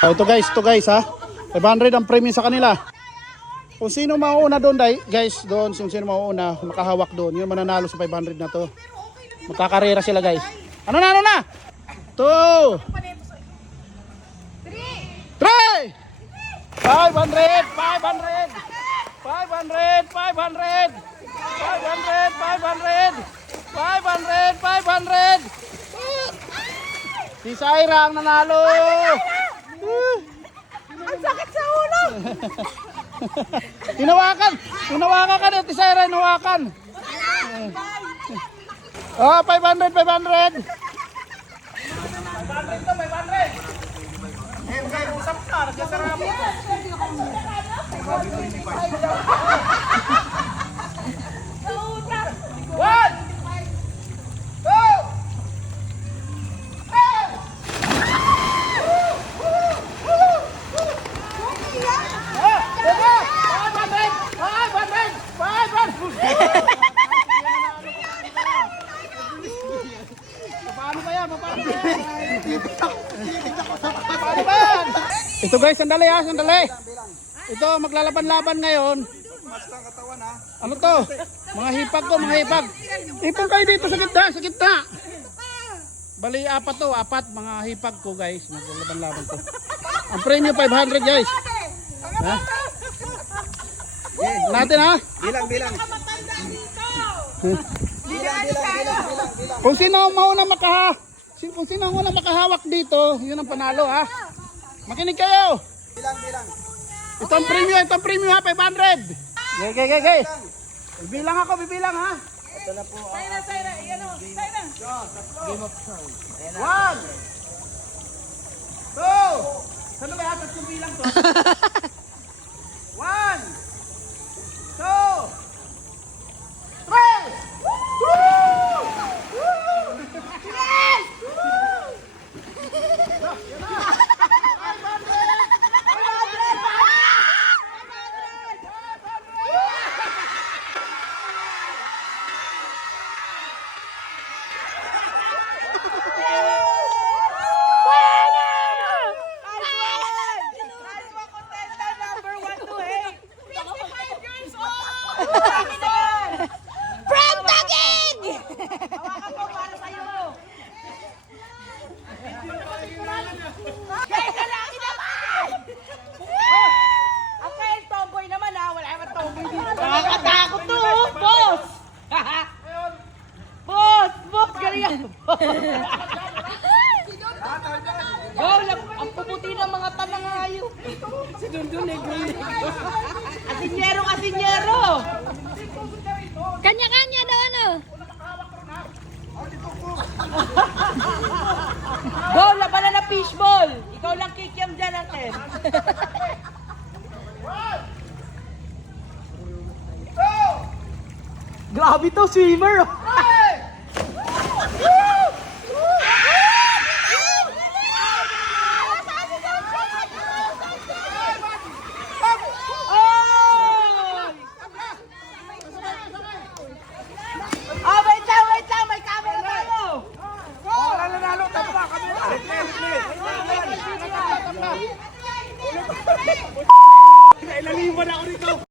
Ito guys ha. 500 ang premium sa kanila. Kung sino mauuna doon guys, doon sino mauuna makahawak doon, yun mananalo sa 500 na to. Magkakarera sila guys. Ano na? 2 3 500 Si Saira ang nanalo. Ang sakit sa ulo. Hinawakan ka dito, Saira, hinawakan. Oh, 500. 500 to, 500. Okay, usap ka, nagsasarap. One, two, ito guys, sandali. Ito, maglalaban-laban ngayon. Ano to? Mga hipag to, mga hipag. Ipon kayo dito sa gitna. Bali, apat mga hipag ko guys. Maglalaban-laban to. Ang premium 500 guys. Ha? Natin ha? Bilang. Kung sino ang makahawak dito, yun ang panalo ha. Makinig kayo. Bilang. Ito ang premium ha, 500. Okay. Bibilang ha. Ito na po. Saira, yan o. Saira. Game of Thrones. 1 2 Saan ba yatas yung bilang to? 1 2 3 From Taguig! Hawakan mo para sa'yo. Guys, lalaki naman! Ang kail tomboy naman ha. Wala naman tomboy dito. Nakakatakot to, boss! Boss, ganyan. Ang puputi ng mga tanang hayop. Si Dundun eh, Asinyero! Kanya-kanya daw ano? Go, labanan na fishball! Ikaw lang kikiam dyan, Uncle. Grabe to, swimmer!